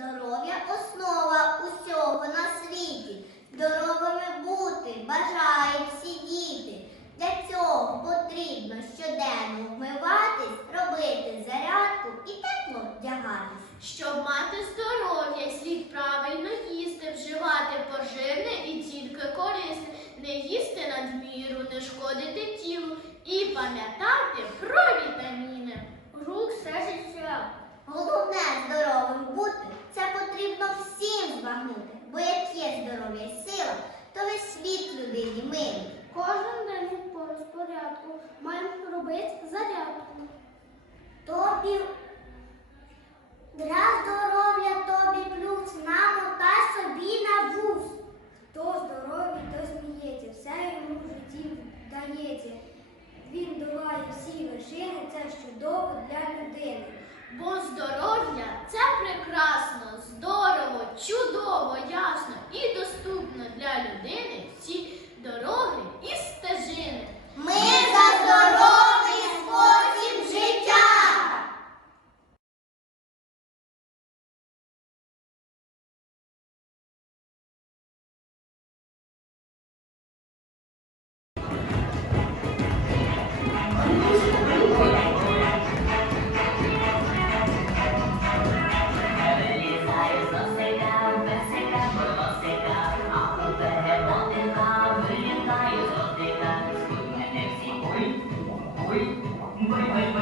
Здоров'я основа усього на світі. Здоровими бути бажають всі діти. Для цього потрібно щоденно вмиватись, робити зарядку і тепло вдягатись. Щоб мати здоров'я, слід правильно їсти, вживати поживне і тільки корисне, не їсти надміру, не шкодити тілу і пам'ятати про вітаміни. Рук все життя. Головне ми кожен день по розпорядку маємо робити зарядку. Тобі для здоров'я тобі плюс, намотай собі на вуз. Хто здоровий, то сміється, все йому в житті дається. Він долає всі вершини, це ж чудово.